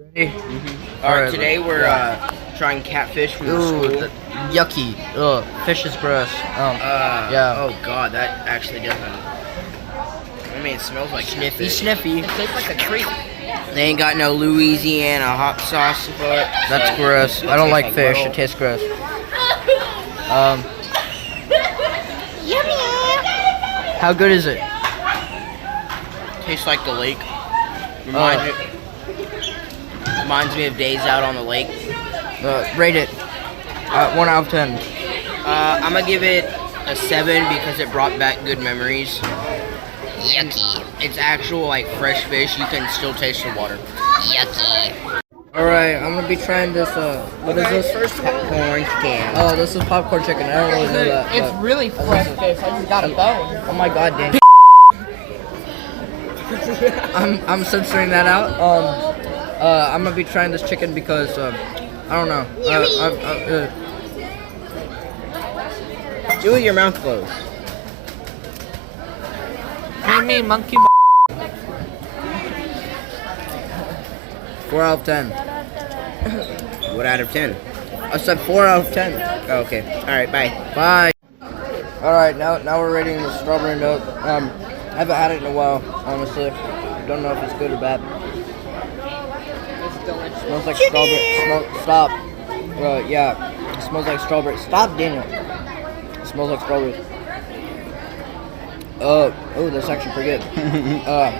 Ready? Alright, today we're trying catfish from the school. Yucky. Ugh. Fish is gross. Yeah. Oh god, that actually doesn't. I mean, it smells like Sniffy, catfish. sniffy. It tastes like a treat. They ain't got no Louisiana hot sauce for it. That's so gross. it I don't tastes like fish. metal. It tastes gross. How good is it? Tastes like the lake. Reminds me of days out on the lake. Rate it. 1 out of 10. I'm gonna give it a 7 because it brought back good memories. Yucky. It's actual like fresh fish. You can still taste the water. Yucky. Alright, I'm gonna be trying this, what is this? First of all, orange can. Oh, this is popcorn chicken. I don't really know that. It's but- really fresh fish. I just got a bone. Oh my god, Dan. I'm censoring that out. I'm gonna be trying this chicken because, I don't know. Do it with your mouth closed. Hear me, monkey. 4 out of 10. What out of 10? I said 4 out of 10. Oh, okay. Alright, bye. Bye. Alright, now we're rating the strawberry milk. I haven't had it in a while, honestly. Don't know if it's good or bad. It's delicious. Smells like strawberry. Stop. Yeah. It smells like strawberry. Stop, Daniel. It smells like strawberry. Oh, that's actually pretty good.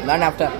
9 out of 10.